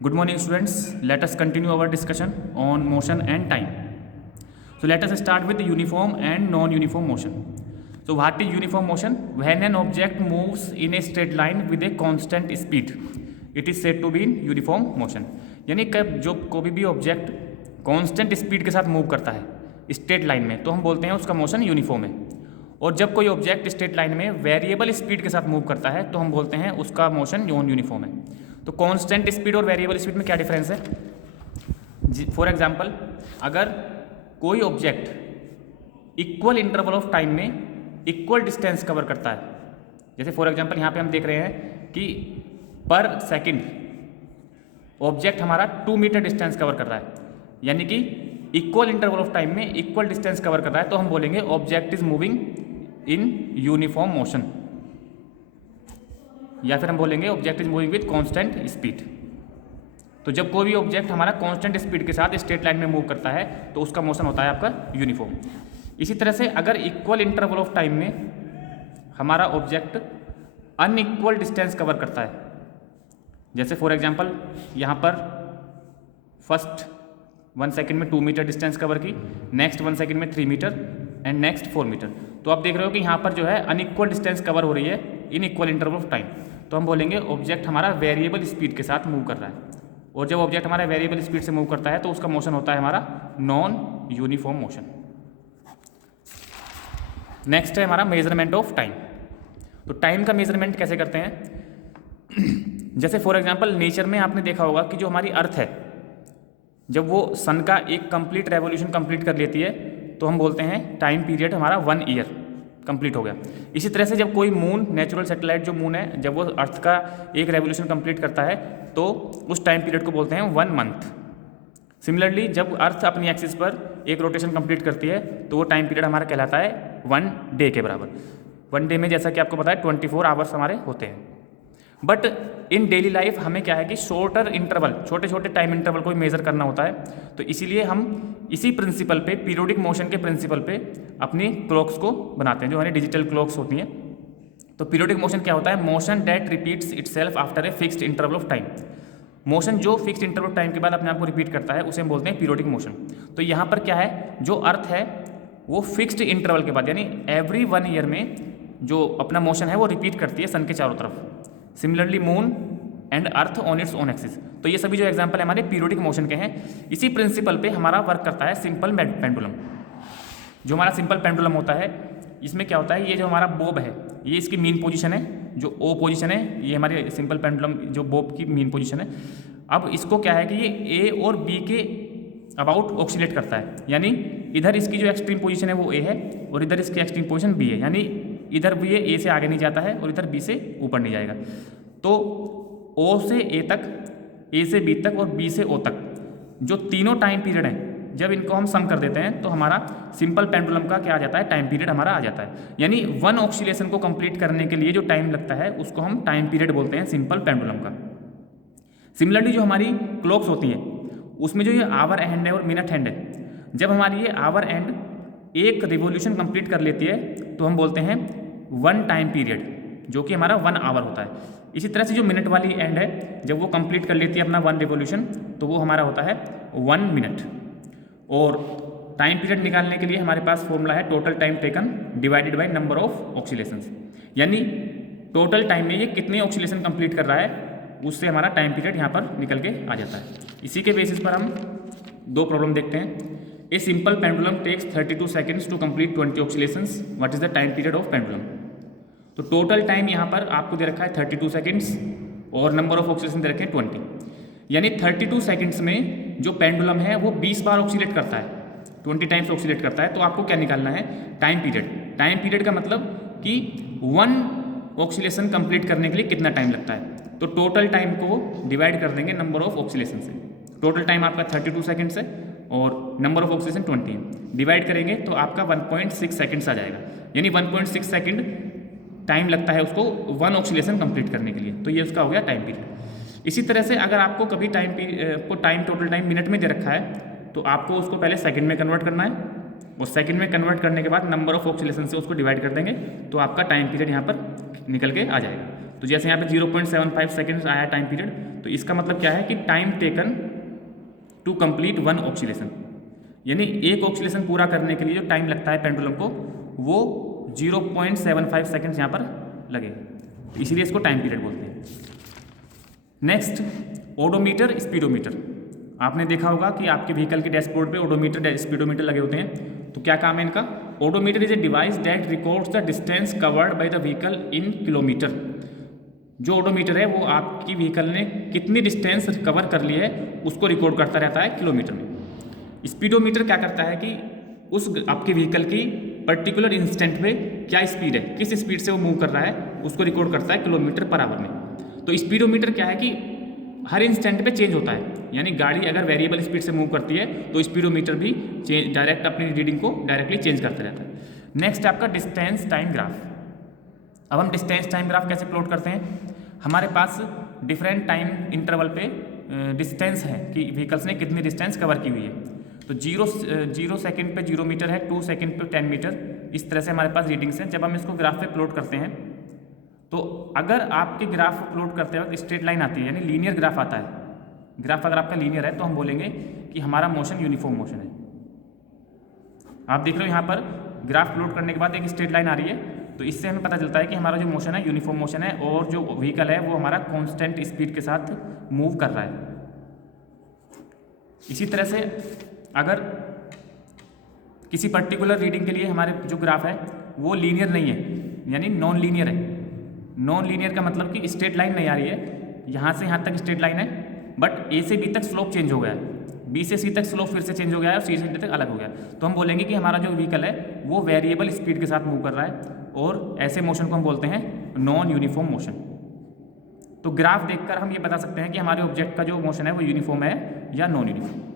Good morning, students. Let us continue our discussion on motion and time. So let us start with the uniform and non-uniform motion. So what is uniform motion? When an object moves in a straight line with a constant speed, it is said to be in uniform motion. यानी कब जो कोई भी object constant speed के साथ move करता है straight line में, तो हम बोलते हैं उसका मोशन यूनिफॉर्म है. और जब कोई ऑब्जेक्ट स्ट्रेट लाइन में वेरिएबल स्पीड के साथ मूव करता है तो हम बोलते हैं उसका मोशन नॉन यूनिफॉर्म है. तो कांस्टेंट स्पीड और वेरिएबल स्पीड में क्या डिफरेंस है? फॉर एग्जांपल, अगर कोई object equal interval of time में इक्वल डिस्टेंस कवर करता है, जैसे फॉर एग्जांपल यहाँ पे हम देख रहे हैं कि पर सेकंड ऑब्जेक्ट हमारा 2 मीटर डिस्टेंस कवर कर रहा है, यानी कि इक्वल इंटरवल ऑफ टाइम में इक्वल डिस्टेंस कवर कर रहा है, तो हम बोलेंगे object is moving in uniform motion, या फिर हम बोलेंगे object is moving with constant speed. तो जब कोई भी ऑब्जेक्ट हमारा कांस्टेंट स्पीड के साथ स्ट्रेट लाइन में मूव करता है तो उसका मोशन होता है आपका यूनिफॉर्म. इसी तरह से अगर इक्वल इंटरवल ऑफ टाइम में हमारा ऑब्जेक्ट अनइक्वल डिस्टेंस कवर करता है, जैसे फॉर एग्जांपल यहाँ पर फर्स्ट 1 सेकंड में 2 मीटर डिस्टेंस कवर की, नेक्स्ट 1 सेकंड में 3 मीटर एंड नेक्स्ट 4 मीटर, तो आप देख रहे हो कि यहाँ पर जो है अनइक्वल डिस्टेंस कवर हो रही है in equal interval of time, तो हम बोलेंगे ऑब्जेक्ट हमारा वेरिएबल स्पीड के साथ मूव कर रहा है. और जब ऑब्जेक्ट हमारा वेरिएबल स्पीड से मूव करता है तो उसका मोशन होता है हमारा नॉन यूनिफॉर्म मोशन. नेक्स्ट है हमारा मेजरमेंट ऑफ टाइम. तो टाइम का मेजरमेंट कैसे करते हैं? जैसे फॉर एग्जांपल नेचर में आपने देखा होगा कि जो हमारी अर्थ है, जब वो सन का एक कंप्लीट रेवोल्यूशन कंप्लीट कर लेती है तो हम बोलते हैं टाइम पीरियड हमारा 1 ईयर कंप्लीट हो गया. इसी तरह से जब कोई मून, नेचुरल सैटेलाइट जो मून है, जब वो अर्थ का एक रेवोल्यूशन कंप्लीट करता है तो उस टाइम पीरियड को बोलते हैं 1 मंथ. सिमिलरली जब अर्थ अपनी एक्सिस पर एक रोटेशन कंप्लीट करती है तो वो टाइम पीरियड हमारा कहलाता है 1 डे के बराबर. 1 डे में जैसा कि आपको पता है 24 आवर्स हमारे होते हैं. बट इन डेली लाइफ हमें क्या है कि शॉर्टर इंटरवल, छोटे छोटे टाइम इंटरवल को मेज़र करना होता है, तो इसीलिए हम इसी प्रिंसिपल पे, पीरियोडिक मोशन के प्रिंसिपल पे अपनी क्लॉक्स को बनाते हैं, जो हमारी डिजिटल क्लॉक्स होती हैं. तो पीरियोडिक मोशन क्या होता है? Motion that repeats itself after a fixed interval of time. Motion जो फिक्स्ड इंटरवल ऑफ टाइम के बाद अपने आप को रिपीट करता है उसे हम बोलते हैं पीरियोडिक मोशन. तो यहाँ पर क्या है, जो अर्थ है वो फिक्स्ड इंटरवल के बाद, यानी एवरी 1 ईयर में जो अपना मोशन है वो रिपीट करती है सन के चारों तरफ. Similarly moon and earth on its own axis. तो ये सभी जो एग्जांपल है हमारे पीरियोडिक मोशन के हैं. इसी प्रिंसिपल पे हमारा वर्क करता है सिंपल पेंडुलम. जो हमारा सिंपल पेंडुलम होता है, इसमें क्या होता है, ये जो हमारा बोब है ये इसकी मीन पोजीशन है, जो ओ पोजीशन है, ये हमारे सिंपल पेंडुलम जो बोब की मीन पोजीशन है. अब इसको क्या है कि ये ए और बी के अबाउट ऑक्सीलेट करता है, यानी इधर इसकी जो एक्सट्रीम पोजीशन है वो ए है और इधर इसकी एक्सट्रीम पोजीशन बी है, यानी इधर भी ये ए से आगे नहीं जाता है और इधर बी से ऊपर नहीं जाएगा. तो ओ से ए तक, ए से बी तक और बी से ओ तक जो तीनों टाइम पीरियड हैं, जब इनको हम सम कर देते हैं तो हमारा सिंपल पेंडुलम का क्या आ जाता है, टाइम पीरियड हमारा आ जाता है. यानी 1 ऑक्सीलेशन को कंप्लीट करने के लिए जो टाइम लगता है उसको हम टाइम पीरियड बोलते हैं सिंपल पेंडुलम का. सिमिलरली जो हमारी क्लॉक्स होती हैं उसमें जो ये आवर एंड है और मिनट हैंड है, जब हमारी ये आवर एंड एक रिवोल्यूशन कंप्लीट कर लेती है तो हम बोलते हैं 1 टाइम पीरियड, जो कि हमारा 1 आवर होता है. इसी तरह से जो मिनट वाली एंड है, जब वो कंप्लीट कर लेती है अपना 1 रिवोल्यूशन तो वो हमारा होता है 1 मिनट. और टाइम पीरियड निकालने के लिए हमारे पास फॉर्मूला है total time taken divided by number of oscillations, यानी टोटल टाइम में ये कितने ऑक्सीलेशन कंप्लीट कर रहा है उससे हमारा टाइम पीरियड यहाँ पर निकल के आ जाता है. इसी के बेसिस पर हम 2 प्रॉब्लम देखते हैं. A simple pendulum takes 32 seconds to complete 20 oscillations. What is the time period of pendulum? तो टोटल टाइम यहाँ पर आपको दे रखा है 32 सेकेंड्स और नंबर ऑफ ऑक्सीलेशन दे रखे हैं 20, यानी 32 सेकेंड्स में जो पेंडुलम है वो 20 बार ऑक्सीलेट करता है, 20 टाइम्स ऑक्सीलेट करता है. तो आपको क्या निकालना है? Time period. टाइम पीरियड का मतलब कि 1 ऑक्सीलेशन कंप्लीट करने के लिए कितना टाइम लगता है. तो टोटल टाइम को डिवाइड कर देंगे नंबर ऑफ ऑक्सीलेशन से. टोटल टाइम आपका 32 सेकेंड्स है और नंबर ऑफ ऑक्सीलेशन 20 है, डिवाइड करेंगे तो आपका 1.6 सेकेंड्स आ जाएगा, यानी 1.6 सेकेंड टाइम लगता है उसको 1 ऑक्सीलेशन कंप्लीट करने के लिए. तो ये उसका हो गया टाइम पीरियड. इसी तरह से अगर आपको कभी टोटल टाइम मिनट में दे रखा है तो आपको उसको पहले सेकंड में कन्वर्ट करना है और सेकंड में कन्वर्ट करने के बाद नंबर ऑफ ऑक्सीलेशन से उसको डिवाइड कर देंगे तो आपका टाइम पीरियड यहाँ पर निकल के आ जाएगा. तो जैसे यहाँ पे 0.75 सेकेंड्स आया टाइम पीरियड, तो इसका मतलब क्या है कि time taken to complete one oscillation, यानी एक ऑक्सीलेशन पूरा करने के लिए जो टाइम लगता है पेंडुलम को वो 0.75 सेकेंड्स यहाँ पर लगे, इसीलिए इसको टाइम पीरियड बोलते हैं। Next, odometer speedometer. आपने देखा होगा कि आपके व्हीकल के डैशबोर्ड पे ओडोमीटर स्पीडोमीटर लगे होते हैं। तो क्या काम है इनका? Odometer is a device that records the distance covered by the vehicle in kilometre. जो ओडोमीटर है वो आपकी व्हीकल ने कितनी डिस्टेंस कवर कर ली है उसको रिकॉर्ड करता रहता है किलोमीटर में। स्पीडोमीटर क्या करता है कि उस आपके व्हीकल की पर्टिकुलर इंस्टेंट पे क्या स्पीड है, किस स्पीड से वो मूव कर रहा है उसको रिकॉर्ड करता है किलोमीटर पर आवर में। तो स्पीडोमीटर क्या है कि हर इंस्टेंट पे चेंज होता है, यानी गाड़ी अगर वेरिएबल स्पीड से मूव करती है तो स्पीडोमीटर भी डायरेक्ट अपनी रीडिंग को डायरेक्टली चेंज करते रहता है। नेक्स्ट आपका डिस्टेंस टाइम ग्राफ। अब हम डिस्टेंस टाइम ग्राफ कैसे प्लॉट करते हैं? हमारे पास डिफरेंट टाइम इंटरवल पे डिस्टेंस है कि व्हीकल्स ने कितनी डिस्टेंस कवर की हुई है। तो 0 सेकेंड पे 0 मीटर है, 2 सेकेंड पे 10 मीटर, इस तरह से हमारे पास रीडिंग्स हैं। जब हम इसको ग्राफ पे प्लॉट करते हैं तो अगर आपके ग्राफ प्लॉट करते वक्त स्ट्रेट लाइन आती है, यानी लीनियर ग्राफ आता है, ग्राफ अगर आपका लीनियर है तो हम बोलेंगे कि हमारा मोशन यूनिफॉर्म मोशन है। आप देख रहे हो यहाँ पर ग्राफ प्लॉट करने के बाद एक स्ट्रेट लाइन आ रही है, तो इससे हमें पता चलता है कि हमारा जो मोशन है यूनिफॉर्म मोशन है और जो व्हीकल है वो हमारा कांस्टेंट स्पीड के साथ मूव कर रहा है। इसी तरह से अगर किसी पर्टिकुलर रीडिंग के लिए हमारे जो ग्राफ है वो लीनियर नहीं है, यानी नॉन लीनियर है। नॉन लीनियर का मतलब कि स्ट्रेट लाइन नहीं आ रही है, यहाँ से यहाँ तक स्ट्रेट लाइन है बट ए से बी तक स्लोप चेंज हो गया है, बी से सी तक स्लोप फिर से चेंज हो गया है और सी से डी तक अलग हो गया। तो हम बोलेंगे कि हमारा जो व्हीकल है वो वेरिएबल स्पीड के साथ मूव कर रहा है और ऐसे मोशन को हम बोलते हैं नॉन यूनिफॉर्म मोशन। तो ग्राफ देखकर हम ये बता सकते हैं कि हमारे ऑब्जेक्ट का जो मोशन है वो यूनिफॉर्म है या नॉन यूनिफॉर्म।